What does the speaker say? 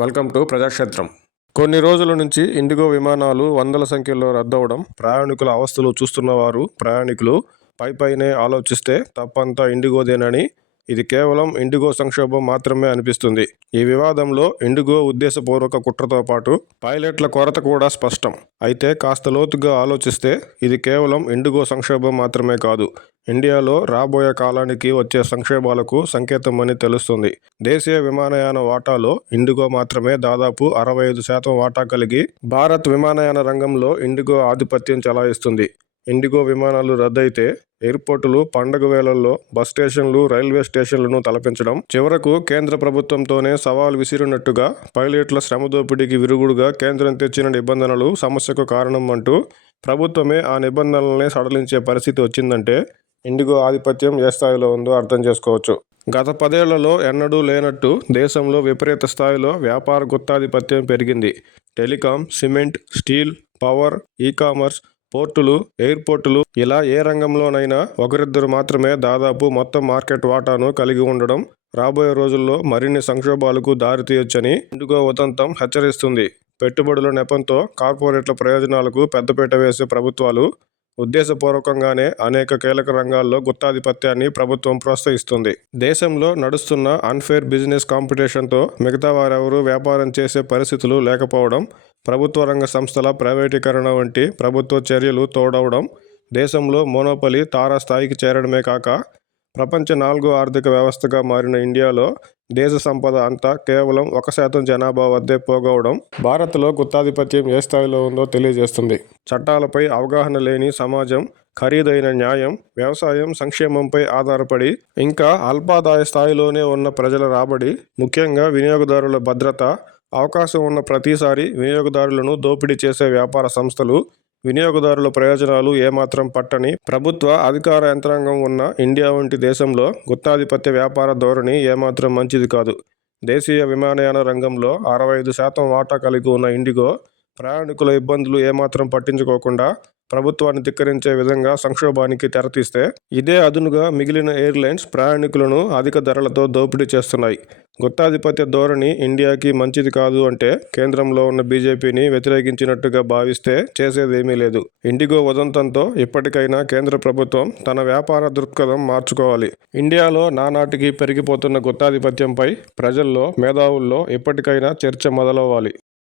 Welcome to ప్రజాక్షేత్రం. కొన్ని రోజుల నుంచి ఇండిగో విమానాలు వందల సంఖ్యలో రద్దవడం ప్రయాణికుల అవస్థలు చూస్తున్న వారు ప్రయాణికులు పై పైనే ఆలోచిస్తే తప్పంతా ఇండిగోదేనని ఇది కేవలం ఇండిగో సంక్షోభం మాత్రమే అనిపిస్తుంది. ఈ వివాదంలో ఇండిగో ఉద్దేశపూర్వక కుట్రతో పాటు పైలట్ల కొరత కూడా స్పష్టం. అయితే కాస్త లోతుగా ఆలోచిస్తే ఇది కేవలం ఇండిగో సంక్షోభం మాత్రమే కాదు. ఇండియాలో రాబోయే కాలానికి వచ్చే సంక్షేమాలకు సంకేతమని తెలుస్తుంది. దేశీయ విమానయాన వాటాలో ఇండిగో మాత్రమే దాదాపు అరవై ఐదు శాతం వాటా కలిగి భారత్ విమానయాన రంగంలో ఇండిగో ఆధిపత్యం చెలాయిస్తుంది. ఇండిగో విమానాలు రద్దయితే ఎయిర్పోర్టులు పండగ వేళల్లో బస్ స్టేషన్లు రైల్వే స్టేషన్లను తలపించడం. చివరకు కేంద్ర ప్రభుత్వంతోనే సవాల్ విసిరినట్టుగా పైలట్ల శ్రమ దోపిడీకి విరుగుడుగా కేంద్రం తెచ్చిన నిబంధనలు సమస్యకు కారణం అంటూ ప్రభుత్వమే ఆ నిబంధనలనే సడలించే పరిస్థితి వచ్చిందంటే ఇండిగో ఆధిపత్యం ఏ స్థాయిలో ఉందో అర్థం చేసుకోవచ్చు. గత పదేళ్ళలో ఎన్నడూ లేనట్టు దేశంలో విపరీత స్థాయిలో వ్యాపార గుత్తాధిపత్యం పెరిగింది. Telecom cement steel power e commerce పోర్టులు ఎయిర్పోర్టులు ఇలా ఏ రంగంలోనైనా ఒకరిద్దరు మాత్రమే దాదాపు మొత్తం మార్కెట్ వాటాను కలిగి ఉండడం రాబోయే రోజుల్లో మరిన్ని సంక్షోభాలకు దారితీయొచ్చని ఇండిగో ఉదంతం హెచ్చరిస్తుంది. పెట్టుబడుల నెపంతో కార్పొరేట్ల ప్రయోజనాలకు పెద్దపీట వేసే ప్రభుత్వాలు ఉద్దేశపూర్వకంగానే అనేక కీలక రంగాల్లో గుత్తాధిపత్యాన్ని ప్రభుత్వం ప్రోత్సహిస్తుంది. దేశంలో నడుస్తున్న అన్ఫేర్ బిజినెస్ కాంపిటీషన్తో మిగతా వారెవరూ వ్యాపారం చేసే పరిస్థితులు లేకపోవడం ప్రభుత్వ రంగ సంస్థల ప్రైవేటీకరణ వంటి ప్రభుత్వ చర్యలు తోడవడం దేశంలో మోనోపలి తారాస్థాయికి చేరడమే కాక ప్రపంచ నాలుగో ఆర్థిక వ్యవస్థగా మారిన ఇండియాలో దేశ సంపద అంతా కేవలం ఒక శాతం జనాభా వద్దే పోగవడం భారత్లో గుత్తాధిపత్యం ఏ స్థాయిలో ఉందో తెలియజేస్తుంది. చట్టాలపై అవగాహన లేని సమాజం ఖరీదైన న్యాయం వ్యవసాయం సంక్షేమంపై ఆధారపడి ఇంకా అల్పాదాయ స్థాయిలోనే ఉన్న ప్రజల రాబడి ముఖ్యంగా వినియోగదారుల భద్రత అవకాశం ఉన్న ప్రతిసారి వినియోగదారులను దోపిడీ చేసే వ్యాపార సంస్థలు వినియోగదారుల ప్రయోజనాలు ఏమాత్రం పట్టని ప్రభుత్వ అధికార యంత్రాంగం ఉన్న ఇండియా వంటి దేశంలో గుత్తాధిపత్య వ్యాపార ధోరణి ఏమాత్రం మంచిది కాదు. దేశీయ విమానయాన రంగంలో అరవై ఐదు శాతం వాటా కలిగి ఉన్న ఇండిగో ప్రయాణికుల ఇబ్బందులు ఏమాత్రం పట్టించుకోకుండా ప్రభుత్వాన్ని ధిక్కరించే విధంగా సంక్షోభానికి తెరతీస్తే ఇదే అదునుగా మిగిలిన ఎయిర్లైన్స్ ప్రయాణికులను అధిక ధరలతో దోపిడీ చేస్తున్నాయి. గుత్తాధిపత్య ధోరణి ఇండియాకి మంచిది కాదు అంటే కేంద్రంలో ఉన్న బీజేపీని వ్యతిరేకించినట్టుగా భావిస్తే చేసేదేమీ లేదు. ఇండిగో ఉదంతంతో ఇప్పటికైనా కేంద్ర ప్రభుత్వం తన వ్యాపార దృక్పథం మార్చుకోవాలి. ఇండియాలో నానాటికి పెరిగిపోతున్న గుత్తాధిపత్యంపై ప్రజల్లో మేధావుల్లో ఇప్పటికైనా చర్చ మొదలవ్వాలి.